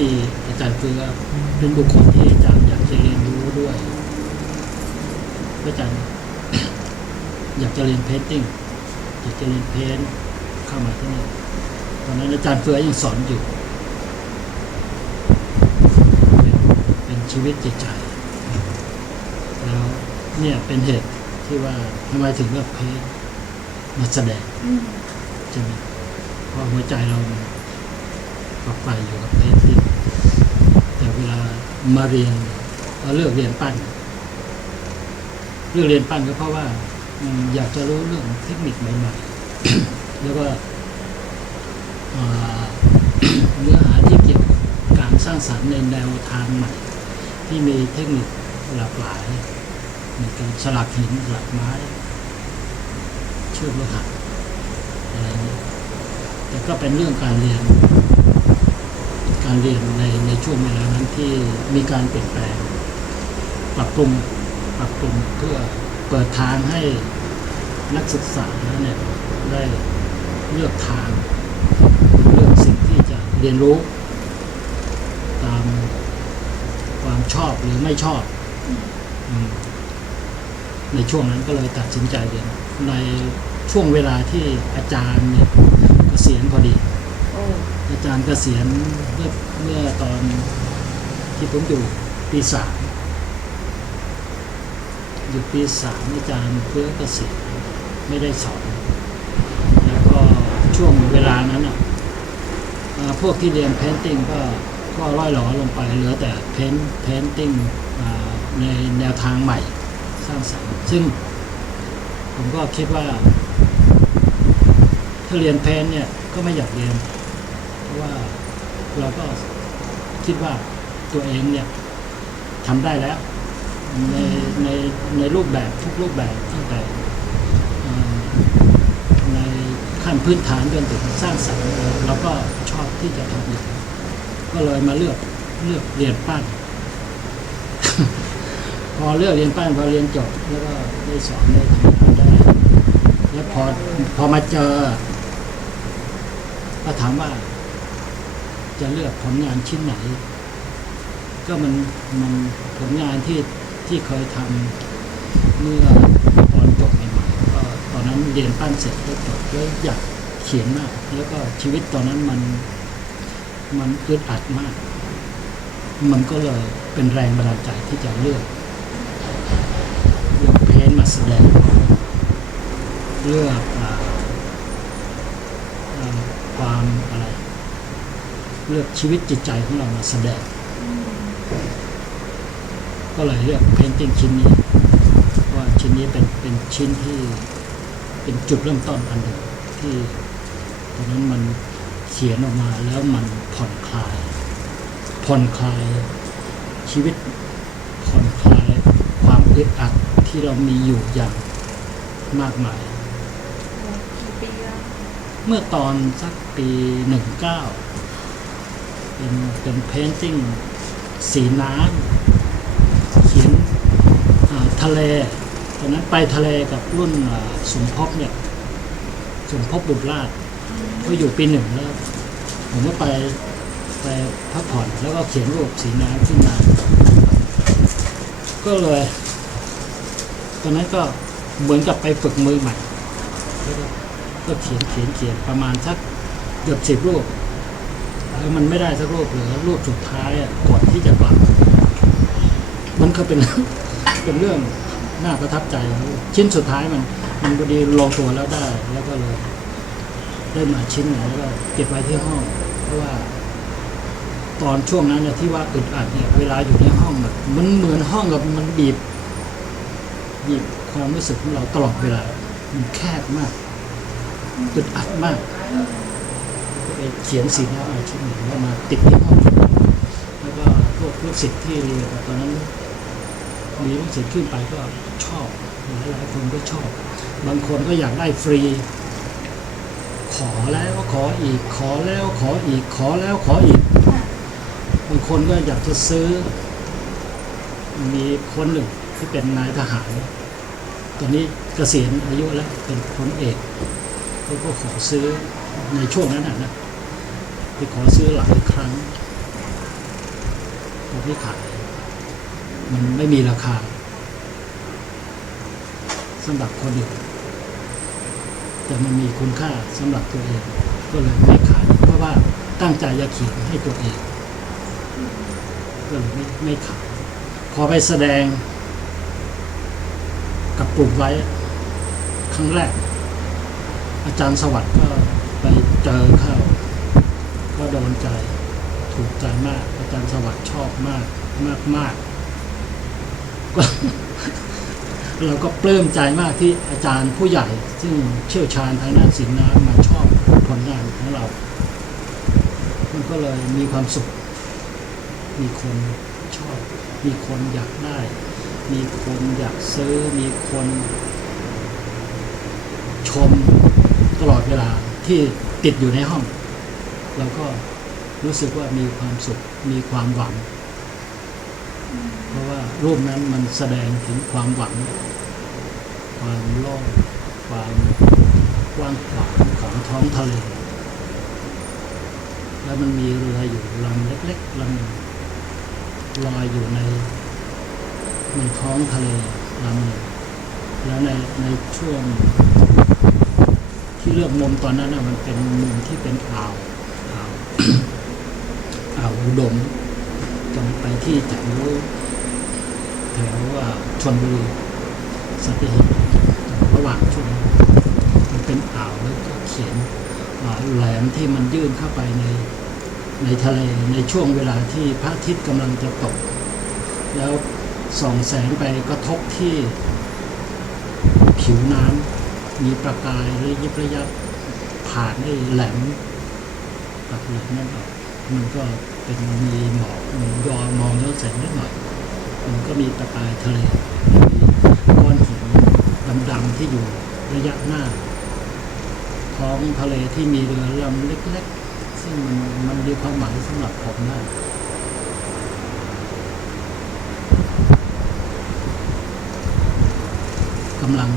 มีอาจารย์เฟือเป็นบุคคลที่อาจารย์อยากจะเรียนรู้ด้วยอาจารย์อยากจะเรียนเพนติ้งอยากจะเรียนเพนท์เข้ามาที่นี่ตอนนั้นอาจารย์เฟือยังสอนอยู่เป็นเป็นชีวิตจิตใจ แล้วเนี่ยเป็นเหตุที่ว่าทำไมถึงเลือกเพนท์มาแสดงอืมใช่ไหมเพราะหัวใจเรามันฝั กใฝ่อยู่กับเพนติ้งแต่เวลามาเรียนเราเลือกเรียนปั้นเลือกเรียนปั้นก็เพราะว่าอยากจะรู้เรื่องเทคนิคใหม่ๆแล้วก็เนื้อหาที่เกี่ยวกับการสร้างสรรค์ในแนวทางใหม่ ที่มีเทคนิคหลากหลายในการสลักหินสลักไม้ เชื่อมโลหะอะไรเงี้แต่ก็เป็นเรื่องการเรียน การเรียนในในช่วงเวลานั้นที่มีการเปลี่ยนแปลง ปรับปรุงปรับปรุงเพื่อเปิดทางให้นักศึกษาเนี่ยได้เลือกทางเลือกสิ่งที่จะเรียนรู้ ตามความชอบหรือไม่ชอบอในช่วงนั้นก็เลยตัดสินใจเรียนในช่วงเวลาที่อาจารย์เนี่ยเกษียณพอดี อาจารย์เกษียณเมื่อเมื่อตอนที่ผมอยู่ปีสามอยู่ปีสามอาจารย์เพื่อเกษียณไม่ได้สอน แล้วก็ช่วงเวลานั้นอะพวกที่เรียนเพนติ้งก็ก็ร่อยหลอลงไปเหลือแต่เพนเพนติ้งในแนวทางใหม่สร้างสรรค์ซึ่ง ผมก็คิดว่า ถ้าเรียนเพนเนี่ย ก็ไม่อยากเรียน ว่าเราก็คิดว่าตัวเองเนี่ยทำได้แล้ว ในในในรูปแบบทุกรูปแบบตั้งแต่ในขั้นพื้นฐานจนถึงสร้างสรรค์เราก็ชอบที่จะทำอยู่ก็เลยมาเลือกเลือกเรียนปั้น พอเลือกเรียนปั้นพอเรียนจบแล้วก็ได้สอนได้ทำได้ แล้วพอพอมาเจอก็ถามว่า จะเลือกผลงานชิ้นไหน ก็มันมันผลงานที่ที่เคยทำเมื่อตอนจบใหม่ๆก็ตอนนั้นเรียนปั้นเสร็จก็จบแล้วอยากเขียนมาก แล้วก็ชีวิตตอนนั้นมันมันอึดอัดมาก มันก็เลยเป็นแรงบันดาลใจที่จะเลือกเลือกเพนท์มาแสดงเลือกความอะไร เลือกชีวิตจิตใจของเรามาแสดง ก็เลยเลือกเพนติ้งชิ้นนี้ ว่าชิ้นนี้เป็นเป็นชิ้นที่เป็นจุดเริ่มต้นอันหนึ่งที่ตอนนั้นมันเขียนออกมาแล้วมันผ่อนคลาย ผ่อนคลายชีวิตผ่อนคลายความอึดอัดที่เรามีอยู่อย่างมากมายกี่ปีแล้วเมื่อตอนสักปีหนึ่งเก้า เป็นเป็นเพนติ้งสีน้ำเขียนทะเลตอนนั้นไปทะเลกับรุ่นสมภพเนี่ยสมภพบุตรราชก็อยู่ปีหนึ่งแล้ว ผมก็ไปไปพักผ่อนแล้วก็เขียนรูปสีน้ำขึ้นมา ก็เลย ตอนนั้นก็เหมือนกับไปฝึกมือใหม่ก็ก็เขียนเขียนเขียนประมาณสักเกือบสิบรูป แล้วมันไม่ได้สักรูปหลือรูปสุดท้ายอะก่อนที่จะกลับ มันก็เป็นเป็นเรื่องน่าประทับใจ ชิ้นสุดท้ายมัน มันพอดีลงตัวแล้วได้ แล้วก็เลยได้มาชิ้นหนึ่งแล้วก็เก็บไว้ที่ห้อง เพราะว่า ตอนช่วงนั้นเนี่ยที่ว่าอึดอัดเนี่ยเวลาอยู่ในห้องแบบมันเหมือนห้องกับมันบีบบีบความรู้สึกของเราตลอดเวลา มันแคบมากอึดอัดมาก เขียนสีน้ำมาชิ้นหนึ่งแล้วมาติดที่ห้องแล้วก็พวกลูกศิษย์ที่เรียนตอนนั้นมีลูกศิษย์ขึ้นไปก็ชอบหลายหลายๆคนก็ชอบ บางคนก็อยากได้ฟรี ขอแล้วขออีกขอแล้วขออีกขอแล้วขออีกบางคนก็อยากจะซื้อ มีคนหนึ่งที่เป็นนายทหารตอนนี้เกษียณอายุแล้วเป็นพลเอกเขาก็ขอซื้อในช่วงนั้นนะนะ ไปขอซื้อหลายครั้งเราไม่ขาย มันไม่มีราคาสำหรับคนอื่นแต่มันมีคุณค่าสำหรับตัวเอง ก็เลยไม่ขาย เพราะว่าตั้งใจจะเขียนให้ตัวเองก็เลยไม่ไม่ขาย พอไปแสดงกับกลุ่มไว้ครั้งแรก อาจารย์สวัสดิ์ก็ไปเจอเข้า ก็โดนใจถูกใจมาก อาจารย์สวัสดิ์ชอบมากมากมากเราก็ปลื้มใจมากที่อาจารย์ผู้ใหญ่ ซึ่งเชี่ยวชาญทางด้านศิลป์น้ำมาชอบผลงานของเรา มันก็เลยมีความสุข มีคนชอบ มีคนอยากได้ มีคนอยากซื้อ มีคน ชมตลอดเวลาที่ติดอยู่ในห้อง เราก็รู้สึกว่ามีความสุขมีความหวัง เพราะว่ารูปนั้นมันแสดงถึงความหวัง ความโล่งความกว้างขวางของท้องทะเล แล้วมันมีเรืออยู่ลำเล็กๆลำหนึ่งลอยอยู่ในในท้องทะเลลำหนึ่งแล้วในในช่วงที่เลือกมุมตอนนั้นนะมันเป็นมุมที่เป็นอ่าว อ่าวอ่าวอุดมตรงไปที่แถวแถวชนบุรีสัตหีบระหว่างช่วงนั้นมันเป็นอ่าวแล้วก็เขียนแหลมที่มันยื่นเข้าไปในในทะเลในช่วงเวลาที่พระอาทิตย์กำลังจะตก แล้วส่องแสงไปกระทบที่ผิวน้ำมีประกายระยิบระยับผ่านไอ้แหลม ตัดแหลมนั่นออกมันก็เป็นมีหมอกมันยอมองแล้วแสงนิดหน่อย มันก็มีประกายทะเลมีก้อนหินดำๆที่อยู่ระยะหน้าท้องทะเลที่มีเรือลำเล็กๆ ซึ่งมันมันมีความหมายสำหรับผมมากกำลัง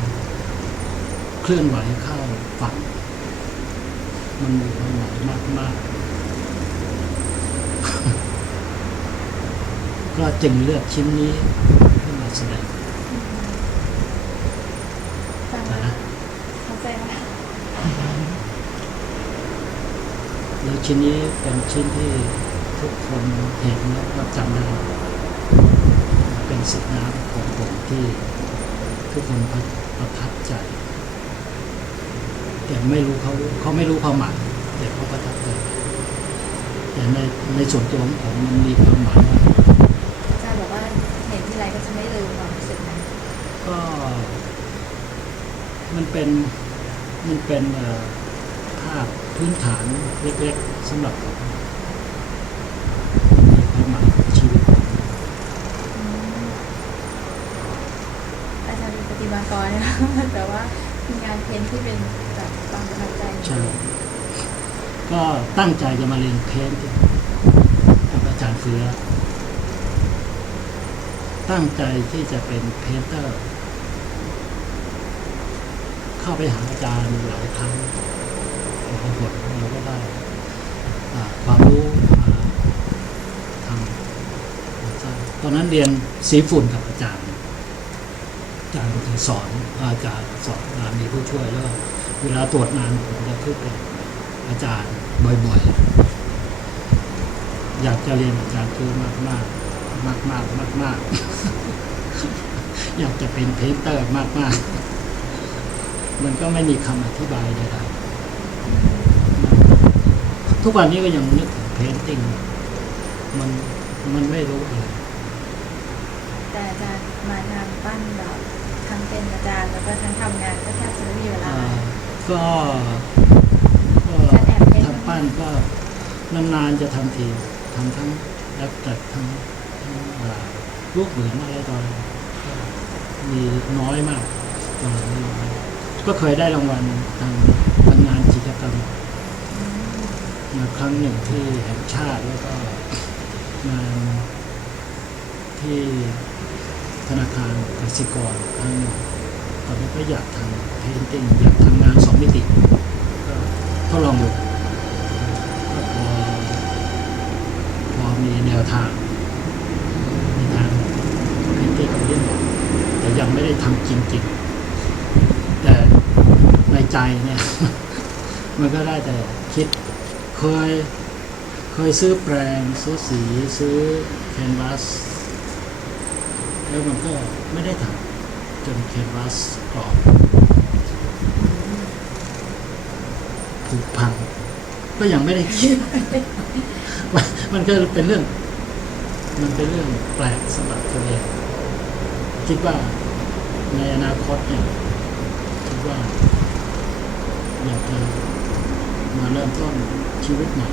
เคลื่อนไหวเข้าฝั่งมัน มีความหมายมากๆก็จึงเลือกชิ้นนี้ขึ้นมาแสดงฟังนะแล้วเข้าใจไหมแล้วชิ้นนี้เป็นชิ้นที่ทุกคนเห็นแล้วก็จำได้เป็นสิทธิน้ำของผมที่ทุกคนประประทับใจ แต่ไม่รู้เขาเขาไม่รู้ความหมายแต่เขาประทับใจ แต่ในในส่วนตัวของผมมันมีความหมายว่าอาจารย์บอกว่าเห็นที่ไรก็จะไม่ลืมความรู้สึกนั้นก็ มันเป็นมันเป็นเอ่อภาพพื้นฐานเล็กๆสำหรับผมมีความหมายกับชีวิตผมอาจารย์เป็นปฏิมากรนะคะแต่ว่ามีงานเพ้นท์ที่เป็นแบบความประทับใจ ใช่ ก็ตั้งใจจะมาเรียนเพ้นท์กับอาจารย์เฟือ ตั้งใจที่จะเป็นเพนเตอร์ เข้าไปหาอาจารย์หลายครั้งหลายบทเราก็ได้ความรู้มาทำอาจารย์ตอนนั้นเรียนสีฝุ่นกับอาจารย์ อาจารย์สอนอาจารย์สอนมีผู้ช่วยแล้วเวลาตรวจงานผมจะขึ้นเป็น อาจารย์บ่อยๆ อยากจะเรียนอาจารย์คือมากมากมากมากมากมากๆอยากจะเป็นเพนเตอร์มากมากๆมันก็ไม่มีคำอธิบายใดๆทุกวันนี้ก็ยังนึกถึงเพนติ้งมันมันไม่รู้อะไรแต่อาจารย์มาทางปั้นแบบทั้งเป็นอาจารย์แล้วก็ทั้งทำงานก็แทบจะไม่มีเวลาอ่าก็ก็แอบเห็นทำ ปั้นก็นานๆจะทำทีทำทั้งแอปตัดทั้งทั้งอ่ารูปเหมือนอะไรตอนมีน้อยมากตอนนี้ก็เคยได้รางวัลทางทางงานจิตรกรรมมาครั้งหนึ่งที่แห่งชาติแล้วก็งานที่ธนาคารกสิกรครั้งหนึ่งตอนนี้ก็อยากทำเพนติ้งอยากทำงานสองมิติ ก็ทดลองดู ทางมีทางให้เตี้ยกัเลี่ยนกแต่ยังไม่ได้ทำจริงๆ แต่ในใจเนี่ย มันก็ได้แต่คิดเคยเคยซื้อแปรงซื้อสีซื้อแคนวาสแล้วมันก็ไม่ได้ทำจนแคนวาสกรอบผุพังก็ยังไม่ได้คิด มันก็เป็นเรื่อง มันเป็นเรื่องแปลกสำหรับตัวเองคิดว่าในอนาคตเนี่ยคิดว่าอยากจะมาเริ่มต้นชีวิตใหม่